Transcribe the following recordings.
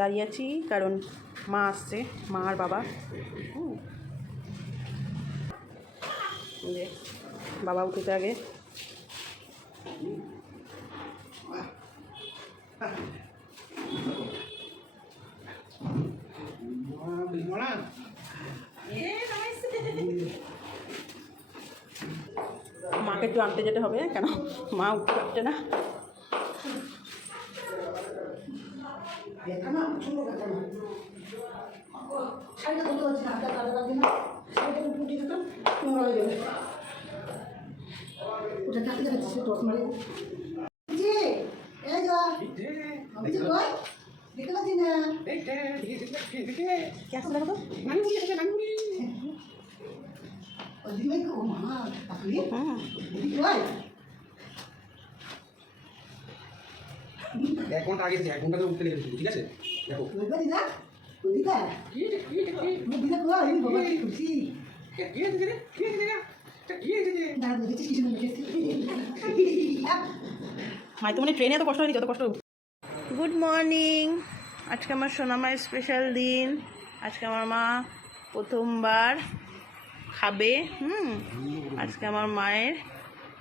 দাঁড়িয়ে আছি কারণ মা আসছে, মা আর বাবা। বাবা উঠেছে আগে। মাকে একটু আনতে যেতে হবে, কেন মা উঠতে পারছে না। এক ঘন্টা আগে 1 ঘন্টা ধরে উঠতে লেগেছিল, ঠিক আছে? দেখো মাই তো মানে ট্রেনে এত কষ্ট হয়নি যত কষ্ট। Good morning. আজকে আমার সোনামার স্পেশাল দিন। আজকে আমার মা প্রথমবার খাবে। আজকে আমার মায়ের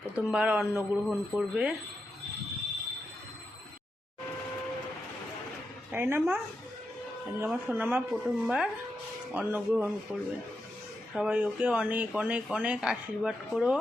প্রথমবার অন্ন গ্রহণ করবে, তাই না মা? আজকে আমার সোনামা প্রথমবার অন্ন গ্রহণ করবে। সবাই ওকে অনেক অনেক অনেক আশীর্বাদ করো।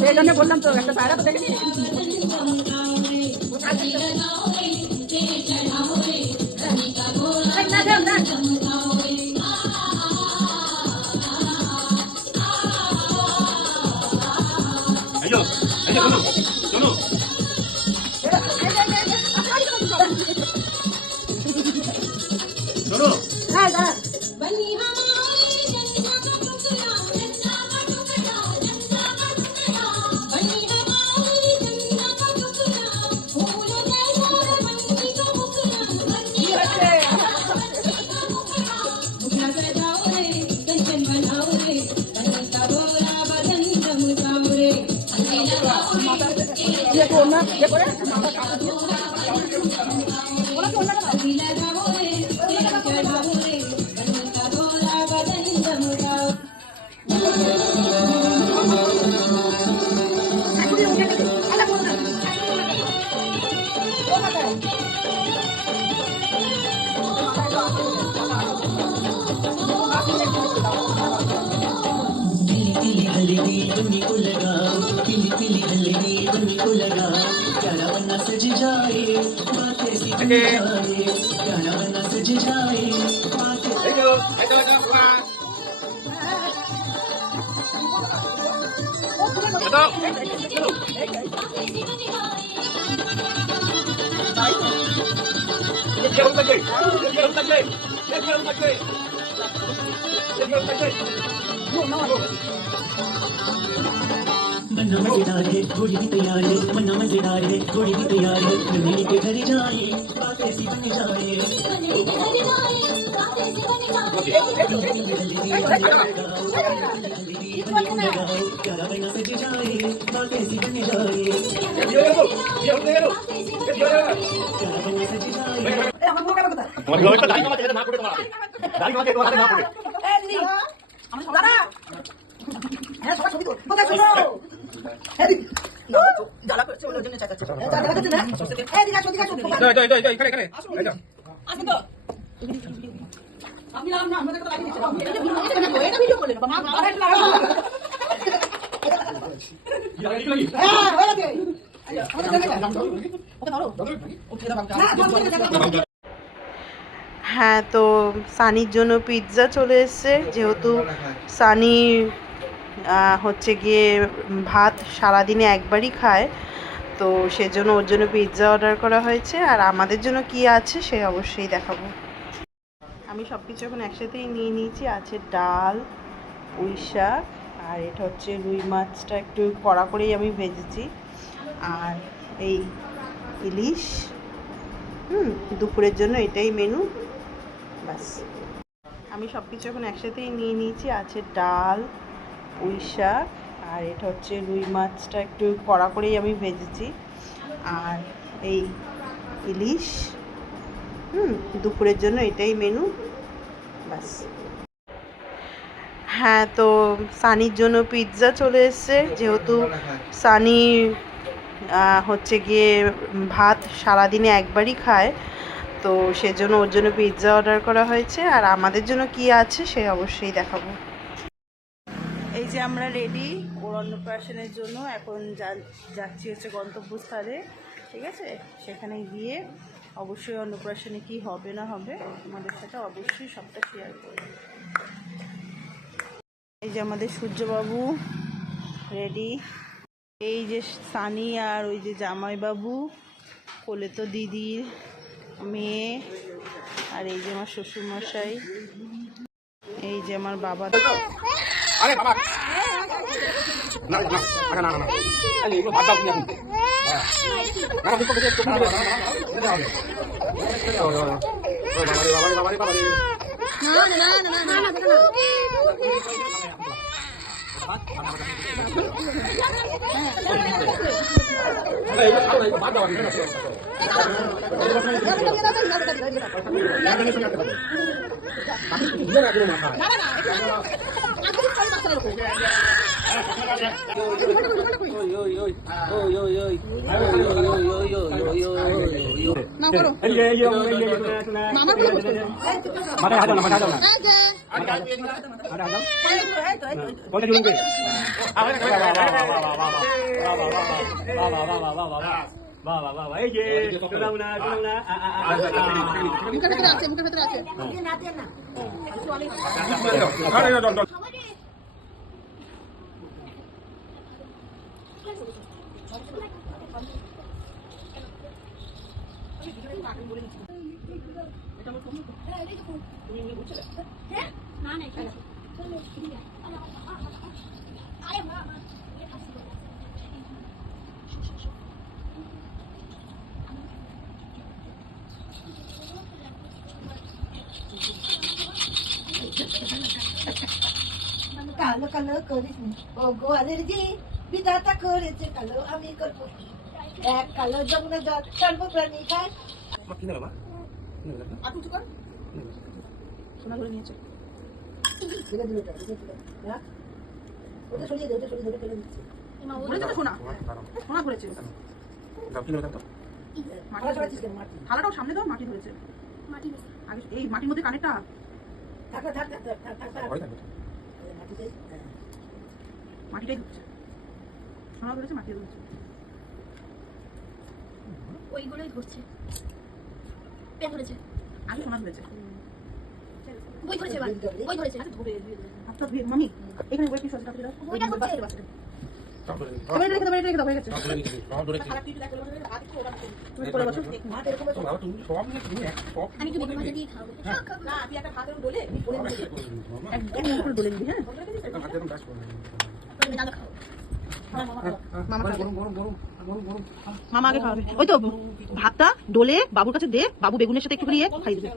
সেই জন্য বললাম তো একটা সারা তো দেখেছি। मन्ना मजेदार है घोड़ी भी तैयार है, मन्ना मजेदार है घोड़ी भी तैयार है। नंदिनी के घर जाए बात ऐसी बन जाए, प्यारा बना सज जाए बात ऐसी बन जाए, प्यारा बना सज जाए। হ্যাঁ, তো সানির জন্য পিৎজা চলে এসছে। যেহেতু সানি হচ্ছে গিয়ে ভাত সারাদিনে একবারই খায়, তো সেজন্য ওর জন্য পিৎজা অর্ডার করা হয়েছে। আর আমাদের জন্য কি আছে সে অবশ্যই দেখাবো। আমি সব কিছু এখন একসাথেই নিয়ে নিয়েছি। আছে ডাল, পুঁই শাক, আর এটা হচ্ছে রুই মাছটা একটু কড়া করেই আমি ভেজেছি। আর এই ইলিশ। দুপুরের জন্য এটাই মেনু, ব্যাস। আমি সব কিছু এখন একসাথেই নিয়ে নিয়েছি। আছে ডাল, পুঁই শাক, আর এটা হচ্ছে রুই মাছটা একটু কড়া করেই আমি ভেজেছি, আর এই ইলিশ। দুপুরের জন্য এটাই মেনু, ব্যাস। হ্যাঁ, তো সানির জন্য পিৎজা চলে এসছে, যেহেতু সানি হচ্ছে গিয়ে ভাত সারাদিনে একবারই খায়, তো সেজন্য ওর জন্য পিৎজা অর্ডার করা হয়েছে। আর আমাদের জন্য কি আছে সে অবশ্যই দেখাবো। এই যে আমরা রেডি ওর অন্নপ্রাশনের জন্য। এখন যাচ্ছি হচ্ছে গন্তব্যস্থলে, ঠিক আছে? সেখানে গিয়ে অবশ্যই অন্নপ্রাশনে কি হবে না হবে আমাদের সাথে অবশ্যই সবটা শেয়ার করব। এই যে আমাদের সূর্যবাবু রেডি, এই যে সানি আর ওই যে জামাইবাবু, কোলে তো দিদির মেয়ে, আর এই যে আমার শ্বশুরমশাই, এই যে আমার বাবা। আরে বাবা না না না না না আরে এগুলো বাদ দাও তুমি এখন না না তুমি তো না কালো কালো করেছি ও গোয়ালের জি বিধাতা করেছে কালো আমি করবো এক কালো যমুনা জল সর্বপ্রাণী খায়। কি না বাবা আর কিছু কর সোনা ধরে নিয়েছে দিলে দিলে ওটা সরিয়ে দে, ওটা সরিয়ে দে, ফেলে দিচ্ছি সোনা সোনা ধরেছে দাও কি না দাও মাটি ধরেছিস কেন? মাটি থালাটাও সামনে দাও, মাটি ধরেছে। আগে এই মাটির মধ্যে কানেরটা থাক থাক থাক থাক থাক থাক ওই দেখো মাটিতে মাটিটাই ধরছে, সোনা ধরেছে, মাটি ধরেছে। ওইগুলোই ধরছে, পেন ধরেছে, আগে সোনা ধরেছে, বই ধরেছে, এবার বই ধরেছে, হাতটা ধুয়ে মামি এখানে বই পিস আছে, তাড়াতাড়ি দাও। বইটা ধরছে। এবারে রেখে দাও, রেখে দাও, হয়ে গেছে। তুমি করে বসো। মাটি এরকম আছে। আমি একটু বেগুন ভাজা দিয়ে খাবো। না তুই একটা ভাত এরকম ডলে পড়ে দিবি একদম করে দলে নিবি, হ্যাঁ? তুমি দাদা খাও। মামা আগে খাওয়াবে। ওই তো ভাতটা ডলে বাবুর কাছে দে, বাবু বেগুনের সাথে একটু খাইয়ে খাইয়ে দেবে।